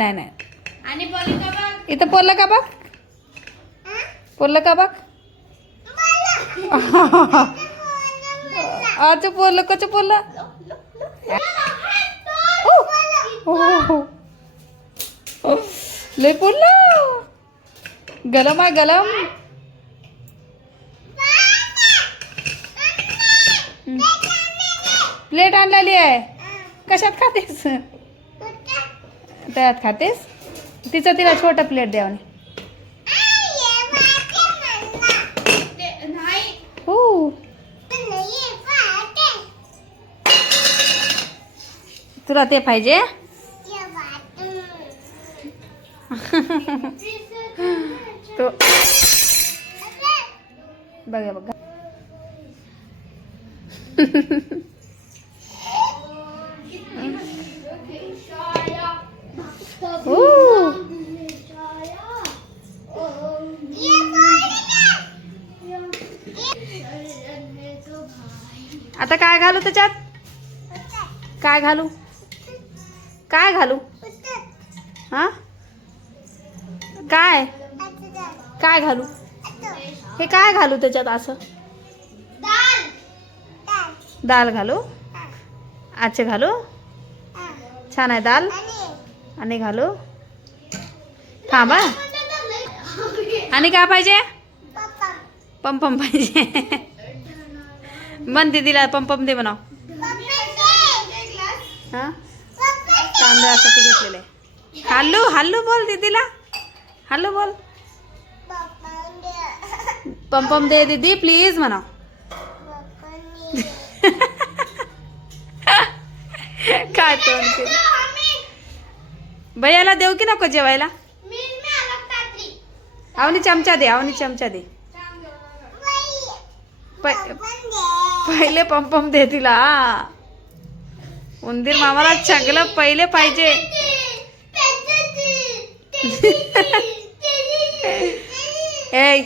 नाही नाही. इथं पोरलं का बघ पोरलं का बघ आज पोरलं कच पोरलं. लय पोरलं गलम आहे गलम. प्लेट आणलेली आहे. कशात खातेस? त्यात खातेस? तिचं तिला छोटा प्लेट द्यावं. हो. तुला ते पाहिजे? तो बघा बघा. आता काय घालू त्याच्यात? काय घालू? काय घालू? हा? काय? काय घालू? हे काय घालू त्याच्यात असं? दाल घालू? आचे घालू? छान आहे दाल? आणि घालू? थांबा. आणि काय पाहिजे? पंपम पाहिजे. मन दीदीला पंपम दे बनाव हा? तांदळासाठी घेतलेले. आहे. हल्लू हल्लू बोल दीदीला. हल्लू बोल. पंपम दे दीदी प्लीज म्हणाव. काय तोंड भैयाला देऊ की नको जेवायला? आवनी चमचा दे आवनी चमचा दे. पहिले पंपम दे तिला. उंदीर मामाला चांगलं पहिले पाहिजे. ए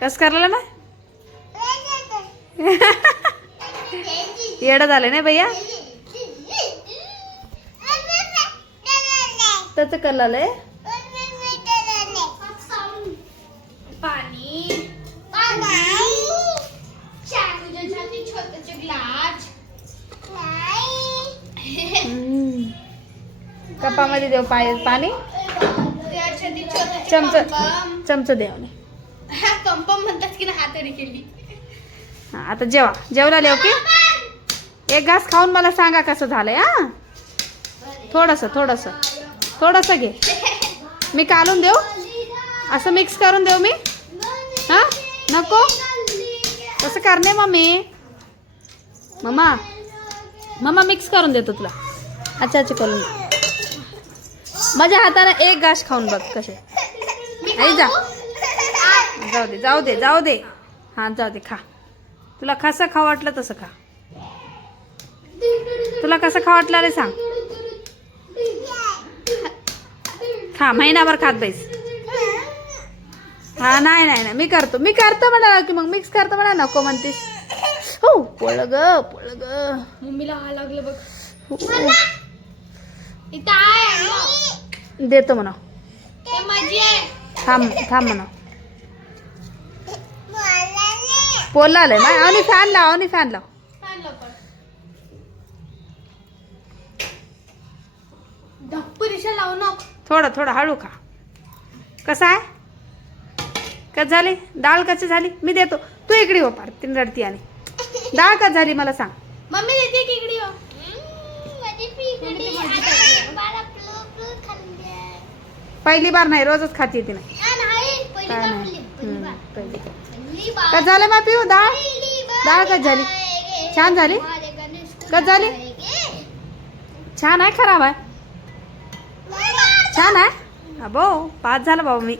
कस करलं ना? येडं झालं ना भैया? त्याचं करलालंय पाणी कपामध्ये देऊ पाय पाणी? चमच चमच हा पंपम म्हणतात की ना हाताने केली. हा आता जेवा. जेवला की? एक घास खाऊन मला सांगा कसं झालंय हा? थोडस थोडस. थोडस घे. मी कालून देऊ? असं मिक्स करून देऊ मी? हा? नको? कसं करणे मम्मी. मम्मा मम्मा मिक्स करून देतो तुला. अच्छा अच्छा करून. माझ्या हाताने एक घास खाऊन बघ कसे. आई जा. जाऊ दे जाऊ दे जाऊ दे. हां जाऊ दे खा. तुला कसं खा वाटलं तसं खा. तुला कसं खा वाटलं रे सांग. खा महिनाभर खात बैस. हा नाही नाही नाही. मी करतो. मी करतो म्हणा की मग मिक्स करतो म्हणा नको म्हणतेस. हो पोळ ग पोळ ग. मम्मीला हा लागलं बघ. इथं आहे देतो म्हणा. थांब थांब म्हणा. पोला आलंय मा आणि फॅन लाव आणि फॅन लाव थोडं थोडं हळू खा. कसं आहे? कच झाली? डाळ कशी झाली? मी देतो. तू इकडे हो पार तीन रडती आणि. डाळ कच झाली मला सांग. मम्मी देते की हो पहिली बार नाही रोजच खाती ती नाही. काय नाही हम्म, पहिली कच झालं मा पिऊ डाळ डाळ कच झाली? छान झाली? कच झाली? छान आहे खराब आहे. छान आहे? अबो पाच झालं बाबा मी.